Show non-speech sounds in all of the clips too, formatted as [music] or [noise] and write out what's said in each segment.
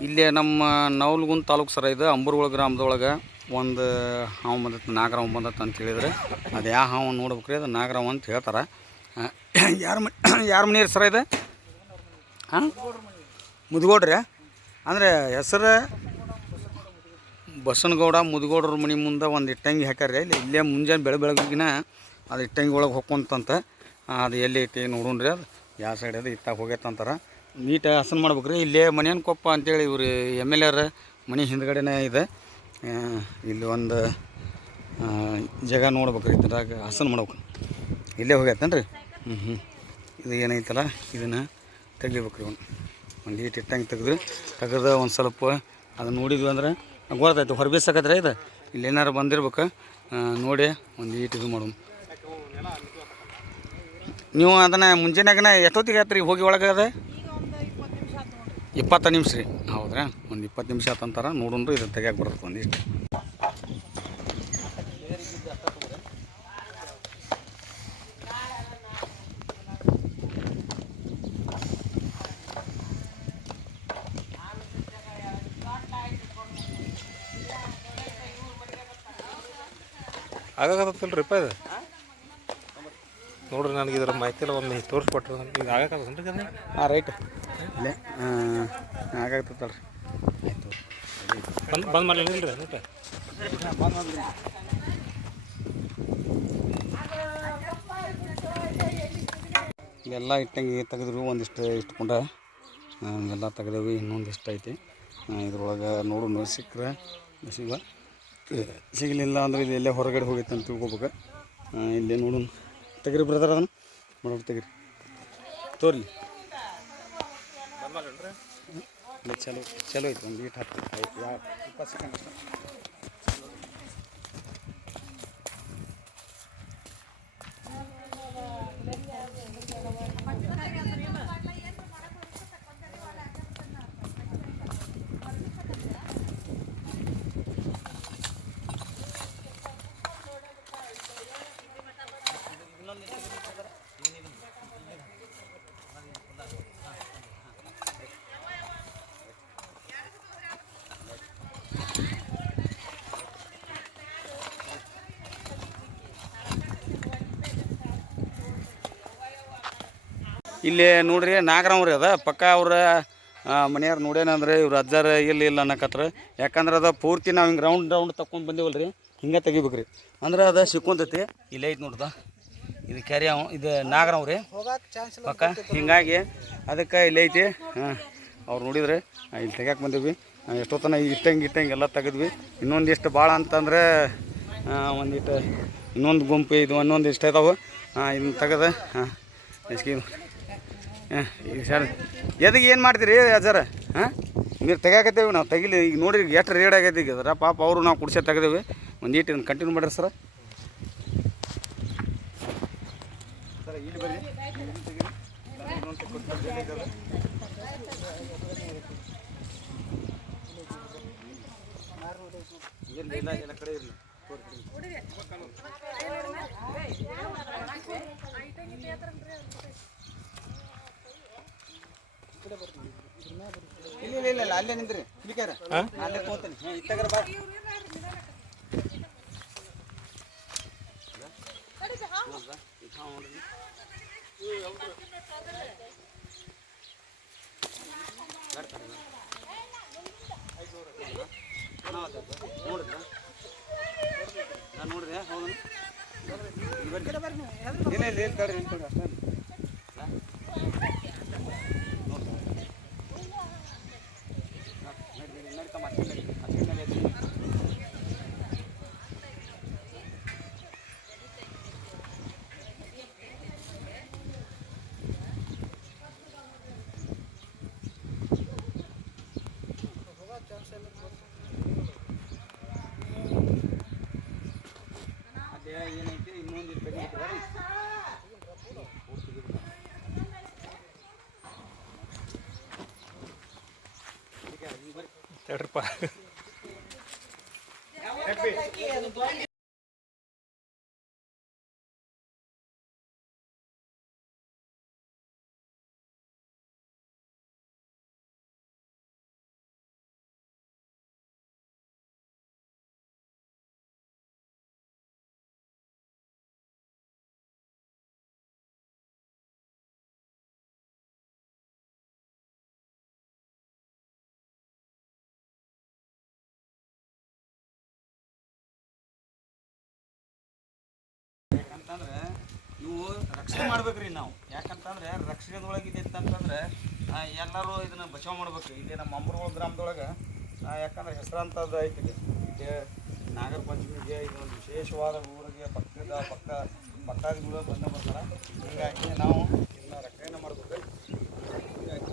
ಇಲ್ಲೇ ನಮ್ಮ ನವಲ್ಗುಂದ್ ತಾಲೂಕು ಸರ ಇದು, ಅಂಬರ್ಗೋಳ ಗ್ರಾಮದೊಳಗೆ ಒಂದು ಹಾವು ಬಂದತ್ತೆ ನಾಗರಾವ್ ಬಂದತ್ತೆ ಅಂತ ಹೇಳಿದ್ರೆ, ಅದು ಯಾವ ಹಾವು ನೋಡ್ಬೇಕ್ರಿ, ಅದು ನಾಗರಾವ್ ಅಂತ ಹೇಳ್ತಾರೆ. ಯಾರ ಮನೆ [coughs] ಯಾರ ಮನೆ ಸರ ಇದು? ಹಾಂ ಮುದ್ಗೋಡ್ರಿ ಅಂದರೆ ಹೆಸರು ಬಸನಗೌಡ ಮುದ್ಗೋಡ್ರ ಮನೆ ಮುಂದೆ ಒಂದು ಇಟ್ಟಂಗಿ ಹಾಕ್ಯಾರ ಇಲ್ಲಿ ಇಲ್ಲೇ ಮುಂಜಾನೆ ಬೆಳೆ ಬೆಳಗಿನ ಅದು ಇಟ್ಟಂಗಿ ಒಳಗೆ ಹೊಕ್ಕೊಂತಂತ ಅದು ಎಲ್ಲಿ ಐತಿ ರೀ ಅದು. ಯಾವ ಸೈಡ್ ಅದು ಇತ್ತಾಗ ಹೋಗೈತಂತಾರ ನೀಟಾಗಿ ಹಸನ್ ಮಾಡ್ಬೇಕ್ರಿ. ಇಲ್ಲೇ ಮನೆಯನ್ ಕೊಪ್ಪ ಅಂತೇಳಿ ಇವ್ರು ಎಂ ಎಲ್ ಎರ್ ಮನೆ ಹಿಂದ್ಗಡೆನೇ ಇದೆ. ಇಲ್ಲಿ ಒಂದು ಜಾಗ ಜಾಗ ನೋಡ್ಬೇಕ್ರಿ ಇದ್ರಾಗ ಹಸನ್ ಮಾಡ್ಬೇಕು. ಇಲ್ಲೇ ಹೋಗೈತೇನ್ರಿ ಹ್ಞೂ ಹ್ಞೂ ಇದು ಏನೈತಲ್ಲ, ಇದನ್ನು ತೆಗಿಬೇಕ್ರಿ ಒಂದು ಒಂದು ಈಟ್ ಇಟ್ಟಂಗೆ ತೆಗೆದು ತೆಗೆದು ಒಂದು ಸ್ವಲ್ಪ ಅದನ್ನು ನೋಡಿದ್ವಿ ಅಂದ್ರೆ ಗೊತ್ತಾಯ್ತು, ಹೊರಬೇಸಕತ್ರ ಇದು. ಇಲ್ಲಿ ಏನಾರು ಬಂದಿರ್ಬೇಕು ನೋಡಿ ಒಂದು ಈಟ್ ಇದು ಮಾಡೋಣ. ನೀವು ಅದನ್ನು ಮುಂಜಾನೆಗನ ಎಷ್ಟೊತ್ತಿಗೆ ಆತ್ರಿ ಹೋಗಿ ಒಳಗೆ ಅದ ಇಪ್ಪತ್ತು ನಿಮಿಷ ರೀ. ಹೌದ್ರಾ? ಒಂದು ಇಪ್ಪತ್ತು ನಿಮಿಷ ಆತಂತಾರ ನೋಡೋಣ್ರಿ ಇದನ್ನು ತೆಗಿಯಕ್ಕೆ ಬರ್ತದೆ ಒಂದಿಷ್ಟು ಆಗಾಕತ್ತಲ್ರಿಪ್ಪ ಇದು ನೋಡ್ರಿ ನನಗೆ ಇದ್ರ ಮಾಹಿತಿ ಎಲ್ಲ ಒಮ್ಮೆ ತೋರಿಸ್ಕೊಟ್ರಿ ನನಗೆ. ಈಗ ಜನ ಹಾಂ ರೈಟ್ ಇಲ್ಲೇ ಆಗಾಗ್ತದಲ್ರಿ ಆಯಿತು ಬಂದ್ ಬಂದ್ ಇಲ್ಲೆಲ್ಲ ಇಟ್ಟಂಗೆ ತೆಗೆದ್ರು ಒಂದಿಷ್ಟು ಇಟ್ಕೊಂಡ. ಎಲ್ಲ ತೆಗೆದೇವಿ ಇನ್ನೊಂದಿಷ್ಟು ಐತಿ. ಇದ್ರೊಳಗೆ ನೋಡು ಸಿಕ್ಕರೆ ಸಿಗ ಸಿಗಲಿಲ್ಲ ಅಂದ್ರೆ ಇದು ಎಲ್ಲೇ ಹೊರಗಡೆ ಹೋಗೈತೆ ಅಂತ ತಿಳ್ಕೊಬೇಕು. ಇಲ್ಲೇ ನೋಡು. ತೆಗ್ರಿ ಬ್ರದರ್ ಅದನ್ನು. ಮಾಡೋದು ತೆಗಿರಿ. ತೋರ್ಲಿ. ಇಲ್ಲ ಚಲೋ ಚಲೋ ಐತೆ ಒಂದು ಇಲ್ಲಿ ನೋಡ್ರಿ ನಾಗರಾವ್ರಿ ಅದ. ಪಕ್ಕ ಅವ್ರ ಮನೆಯವ್ರು ನೋಡೇನಂದ್ರೆ ಇವ್ರು ಅಜ್ಜಾರ ಇಲ್ಲ ಇಲ್ಲ ಅನ್ನಕತ್ರ. ಯಾಕಂದ್ರೆ ಅದ ಪೂರ್ತಿ ನಾವು ಹಿಂಗೆ ರೌಂಡ್ ರೌಂಡ್ ತಗೊಂಡು ಬಂದೇವಲ್ರಿ, ಹಿಂಗೆ ತೆಗಿಬೇಕ್ರಿ. ಅಂದ್ರೆ ಅದ ಸಿಕ್ಕೊಂತೈತಿ. ಇಲ್ಲೇ ಐತಿ ನೋಡ್ದ. ಇದು ಕೆರೆ ಅವ, ಇದು ನಾಗರಾವ್ರಿ ಪಕ್ಕ ಹಿಂಗಾಗಿ ಅದಕ್ಕೆ ಇಲ್ಲೇ ಐತಿ. ಹಾಂ, ಅವ್ರು ನೋಡಿದ್ರೆ ಇಲ್ಲಿ ತೆಗ್ಯಾಕೆ ಬಂದೀವಿ ಎಷ್ಟೊತ್ತನ ಇಟ್ಟಂಗೆ ಇಟ್ಟಂಗೆ ಎಲ್ಲ ತೆಗೆದ್ವಿ. ಇನ್ನೊಂದಿಷ್ಟು ಭಾಳ ಅಂತಂದ್ರೆ ಒಂದಿಟ್ಟು ಇನ್ನೊಂದು ಗುಂಪು ಇದು, ಇನ್ನೊಂದು ಇಷ್ಟ ಇದಾವೆ. ಇನ್ನು ತೆಗೆದು ಹಾಂ ಸ್ಕೀಮ್ ಹಾಂ, ಈಗ ಸರ್ ಎದಕ್ಕೆ ಏನು ಮಾಡ್ತೀರಿ ಸರ್? ಹಾಂ, ನೀರು ತೆಗಾಕತ್ತೇವೆ ನಾವು ತೆಗಿಲಿ, ಈಗ ನೋಡಿರಿ ಎಷ್ಟು ರೇಟ್ ಆಗೈತೆ ಈಗ. ಅದರ ಪಾಪ ಅವರು ನಾವು ಕುಡ್ಸೇ ತೆಗೆದೇವೆ. ಒಂದು ಈಟ್ ಇದನ್ನು ಕಂಟಿನ್ಯೂ ಮಾಡ್ರಿ ಸರ್. ಎಲ್ಲ ಕಡೆ ಇರಲಿ ಇಲ್ಲ ಇಲ್ಲ ಇಲ್ಲ ಇಲ್ಲ ಅಲ್ಲೇ ನಿಂದ್ರಿ ಇಲ್ಲಿಕ್ಯಾರ ಅಲ್ಲೇ ಕೂತೀನಿ. ಹಾಂ ಇತ್ತಾಗರ ಬಾ. ನೋಡಿದ್ರ ನಾನು ನೋಡಿದೆ ಹೌದು ಇಲ್ಲ ಇಲ್ಲ ಇಲ್ಲ ತಡ್ರಿ. ಅಷ್ಟೇ ಅದೇ ಏನೈತಿ ಇನ್ನೊಂದು ಇದು ತೆಗಿಬೇಕ್ರಿ ತಡ್ರಿಪ್ಪ ಇವು ರಕ್ಷಣೆ ಮಾಡ್ಬೇಕ್ರಿ ನಾವು. ಯಾಕಂತಂದ್ರೆ ರಕ್ಷಣೆದೊಳಗೆ ಇದೆ ಅಂತಂದ್ರೆ ಎಲ್ಲರೂ ಇದನ್ನ ಬಚಾವ್ ಮಾಡ್ಬೇಕು ಇಲ್ಲಿ ನಮ್ಮ ಅಂಬರಗೋಳ ಗ್ರಾಮದೊಳಗೆ ಯಾಕಂದ್ರೆ ಹೆಸರಾಂತದ್ದು ಐತಿ ಇದೆ. ನಾಗರ ಪಂಚಮಿಗೆ ಇದೊಂದು ವಿಶೇಷವಾದ ಊರಿಗೆ ಪಕ್ಕದ ಪಕ್ಕ, ಪಕ್ಕಾದಿಗಳು ಬಂದು ಬರ್ತಾರೆ ಹೀಗಾಗಿ ನಾವು ಇದನ್ನ ರಕ್ಷಣೆ ಮಾಡ್ಬೇಕು ಹೀಗಾಗಿ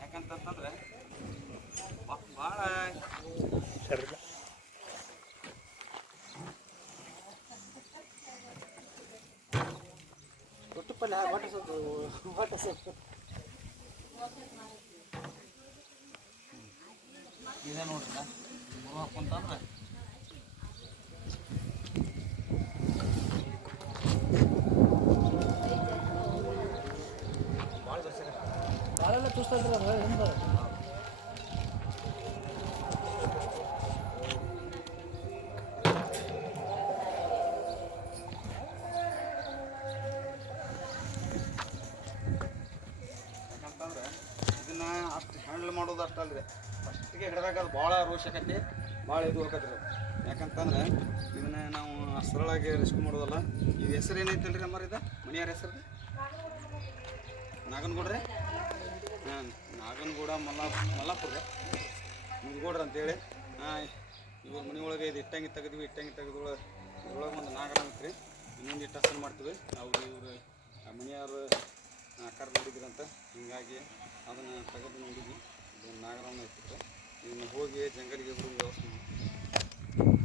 ಯಾಕಂತಂತಂದ್ರೆ ಭಾಳ ಸರಿ ಇದೆ ನೋಡ್ರಿ ಮುರು ಹಾಕೊಂತಂದ್ರೆ ಭಾಳೆಲ್ಲ ತುಸ್ತಾ ಇದ್ರ ಹಿಂದೆ ಅಷ್ಟಲ್ರಿ ಫಸ್ಟಿಗೆ ಹಿಡಿದಾಗ ಭಾಳ ರೋಷಕತಿ ಭಾಳ ಇದು ಹೋಗತ್ರಿ ಯಾಕಂತಂದ್ರೆ ಇದನ್ನ ನಾವು ಸರಳಾಗಿ ರಿಸ್ಕ್ ಮಾಡೋದಲ್ಲ. ಇದು ಹೆಸರು ಏನೈತಲ್ರಿ ಅಮ್ಮರ ಇದು? ಮನೆಯಾರ ಹೆಸರು ನಾಗನಗೌಡ್ರಿ? ಹಾಂ, ನಾಗನಗೌಡ ಮಲ್ಲ ಮಲ್ಲಾಪುರ ಮುದ್ಗೌಡ್ರ ಅಂತೇಳಿ. ಹಾಂ, ಇವ್ರ ಮನೆ ಒಳಗೆ ಇದು ಇಟ್ಟಂಗಿ ತೆಗೆದ್ವಿ, ಇಟ್ಟಂಗಿ ತೆಗೆದೊಳ ಇದ್ರೊಳಗೆ ಒಂದು ನಾಗರ ಐತ್ರಿ ಇನ್ನೊಂದು ಇಟ್ಟು ಹಸನ್ ಮಾಡ್ತೀವಿ. ಅವ್ರು ಇವರು ಮನೆಯವರು ಆಕಾರ ನೋಡಿದ್ರಂತ. ಹಿಂಗಾಗಿ ಅದನ್ನು ತೆಗೆದು ನೋಡಿದ್ವಿ. ಇದು ನಾಗರವನ್ನು ಇನ್ನು ಹೋಗಿ ಜಂಗಲಿಗೆ ಹೋಗಿ ವ್ಯವಸ್ಥೆ ಅದೇ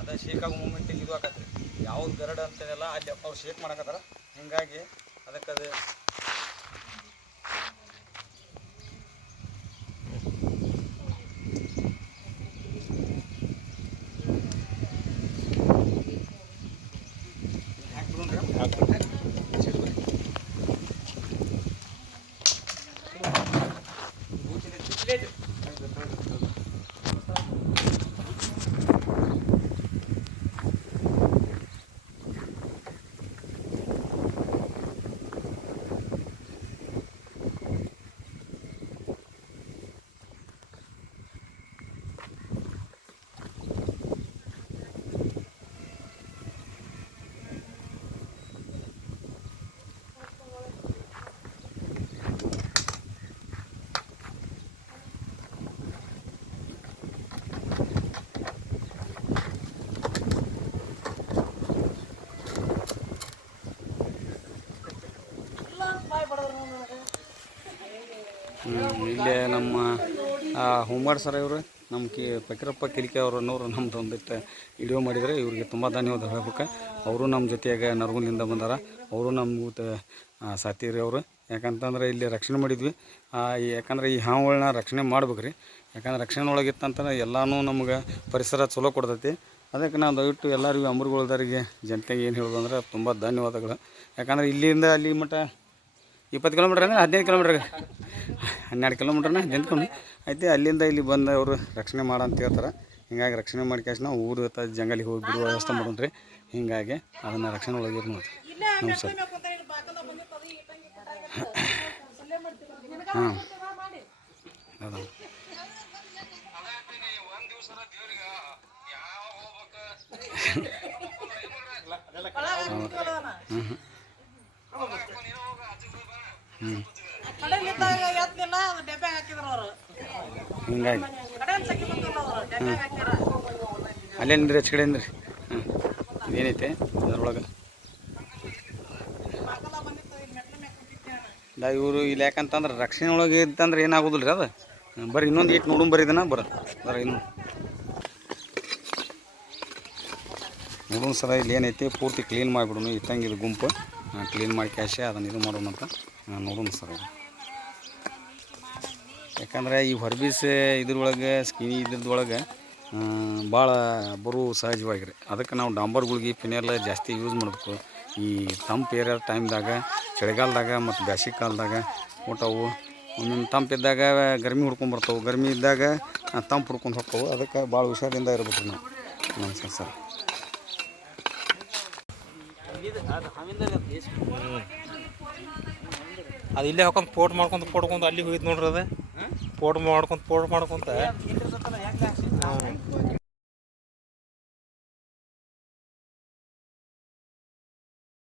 ಅದ ಶೇಕ್ ಆಗೋ ಮೂಮೆಂಟಿಗೆ ಇದು ಹಾಕತ್ರಿ ಯಾವ್ದು ಗರಡ್ ಅಂತ ಅಲ್ಲಿ ಅವ್ರು ಶೇಕ್ ಮಾಡಕತ್ತಾರ. ಹಿಂಗಾಗಿ ಅದಕ್ಕೆ ಅದು ಇಲ್ಲೇ ನಮ್ಮ ಹೋಮ್ಗಾರ್ಡ್ ಸರ್ ಇವರು, ನಮ್ಮ ಕಿ, ಪಕ್ಕಿರಪ್ಪ ಕಿರಿಕೆ ಅವರು ಅನ್ನೋರು ನಮ್ದು ಒಂದಿಟ್ಟು ವಿಡಿಯೋ ಮಾಡಿದರೆ ಇವರಿಗೆ ತುಂಬ ಧನ್ಯವಾದ ಹೇಳ್ಬೇಕು. ಅವರು ನಮ್ಮ ಜೊತೆಯಾಗ ನರಗುಂದಿಂದ ಬಂದಾರ. ಅವರು ಸಾಥಿ ರೀ ಅವರು. ಯಾಕಂತಂದ್ರೆ ಇಲ್ಲಿ ರಕ್ಷಣೆ ಮಾಡಿದ್ವಿ. ಯಾಕಂದ್ರೆ ಈ ಹಾವುಗಳನ್ನ ರಕ್ಷಣೆ ಮಾಡ್ಬೇಕು ರೀ ಯಾಕಂದ್ರೆ ರಕ್ಷಣೆ ಒಳಗಿತ್ತಂತಂದ್ರೆ ಎಲ್ಲನೂ ನಮ್ಗೆ ಪರಿಸರ ಚಲೋ ಕೊಡ್ತೈತಿ. ಅದಕ್ಕೆ ನಾವು ದಯವಿಟ್ಟು ಎಲ್ಲರಿಗೂ ಅಂಬರ್ಗೋಳ್ದವರಿಗೆ ಜನತೆಗೆ ಏನು ಹೇಳೋದು ಅಂದ್ರೆ ತುಂಬ ಧನ್ಯವಾದಗಳು. ಯಾಕಂದ್ರೆ ಇಲ್ಲಿಂದ ಅಲ್ಲಿ ಮಟ್ಟ ಇಪ್ಪತ್ತು ಕಿಲೋಮೀಟ್ರ್ ಅಂದರೆ ಹದಿನೈದು ಕಿಲೋಮೀಟ್ರ್. ಹನ್ನೆರಡು ಕಿಲೋಮೀಟ್ರ್ನ ಜಂತ್ಕೊಂಡು ಐತೆ ಅಲ್ಲಿಂದ ಇಲ್ಲಿ ಬಂದು ಅವರು ರಕ್ಷಣೆ ಮಾಡ ಅಂತ ಹೇಳ್ತಾರೆ. ಹಿಂಗಾಗಿ ರಕ್ಷಣೆ ಮಾಡಿ ಕ್ಯಾಶ್ ನಾವು ಊರು ಜಂಗಲಿಗೆ ಹೋಗಿ ಬಿಡುವ ವ್ಯವಸ್ಥೆ ಮಾಡೋಣ್ರಿ ಹಿಂಗಾಗಿ ಅದನ್ನು ರಕ್ಷಣೆ ಒಳಗಿರ್ ನೋಡಿ ಹ್ಞೂ ಸರ್ ಹಾಂ. ಅದ ಕಡೆಲಿದ್ದಾಗ ಎತ್ತಿಲ್ಲ ಅದು ಹಾಕಿದ್ರು ಅವರು. ಹಿಂಗಾಗಿ. ಕಡೆಯಲ್ಲಿ ಸಗಿ ಬಂದಿಲ್ಲ ಅವರು ಹಾಕ್ಯಾರ. ಹೆಚ್ಚು ಕಡೆ ಹಾಂ ಇದೇನೈತೆ? ಅದ್ರೊಳಗೆ. ದ ಇವರು ಇಲ್ಲಿ ಯಾಕಂತಂದ್ರೆ ರಕ್ಷಣೆ ಒಳಗೆ ಇತ್ತಂದ್ರೆ ಏನಾಗೋದಿಲ್ಲ ರೀ ಅದು ಬರೀ ಇನ್ನೊಂದು ಏಟ್ ನೋಡು ಇದನ್ನ. ಬರ ಬರ ಇನ್ನು ನೋಡೋಣ ಸರ ಇಲ್ಲಿ ಏನೈತಿ? ಪೂರ್ತಿ ಕ್ಲೀನ್ ಮಾಡಿಬಿಡೋಣ ಇತ್ತಂಗೆ ಇದು ಗುಂಪು. ಕ್ಲೀನ್ ಮಾಡಿ ಕ್ಯಾಶೆ ಅದನ್ನು ಇದು ಮಾಡೋಣ ಅಂತ ನೋಡೋಣ ಸರ್ ಯಾಕಂದರೆ ಯಾಕಂದ್ರೆ ಈ ಹೊರಬೀಸ್ ಇದ್ರೊಳಗೆ, ಸ್ಕಿನಿ ಇದ್ರದೊಳಗೆ ಭಾಳ ಬರು ಸಹಜವಾಗಿರಿ ಅದಕ್ಕೆ ನಾವು ಡಾಂಬರ್ಗಳಿಗೆ ಪಿನೆಲ್ಲ ಜಾಸ್ತಿ ಯೂಸ್ ಮಾಡಬೇಕು. ಈ ತಂಪು ಏರಿಯಾದ ಟೈಮ್ದಾಗ, ಚಳಿಗಾಲದಾಗ ಮತ್ತು ಬ್ಯಾಸಿ ಕಾಲದಾಗ ಊಟವು ಒಂದೊಂದು ತಂಪ್ ಇದ್ದಾಗ ಗರ್ಮಿ ಹುಡ್ಕೊಂಬರ್ತಾವೆ ಗರ್ಮಿ ಇದ್ದಾಗ ತಂಪು ಹುಡ್ಕೊಂಡು ಹೋಗ್ತಾವೆ. ಅದಕ್ಕೆ ಭಾಳ ಹುಷಾರಿಂದ ಇರ್ಬೇಕು ನಾವು. ನಮಸ್ಕಾರ ಸರ್. ಸರ್ ಅದು ಇಲ್ಲೇ ಹಾಕೊಂಡು ಪೋಟ್ ಮಾಡ್ಕೊಂತ ಪೋಟ್ಕೊಂತ ಅಲ್ಲಿ ಹೋಗಿದ್ದು ನೋಡ್ರಿ ಅದು ಪೋಟ್ ಮಾಡ್ಕೊಂತ ಪೋಟ್ ಮಾಡ್ಕೊಂತ?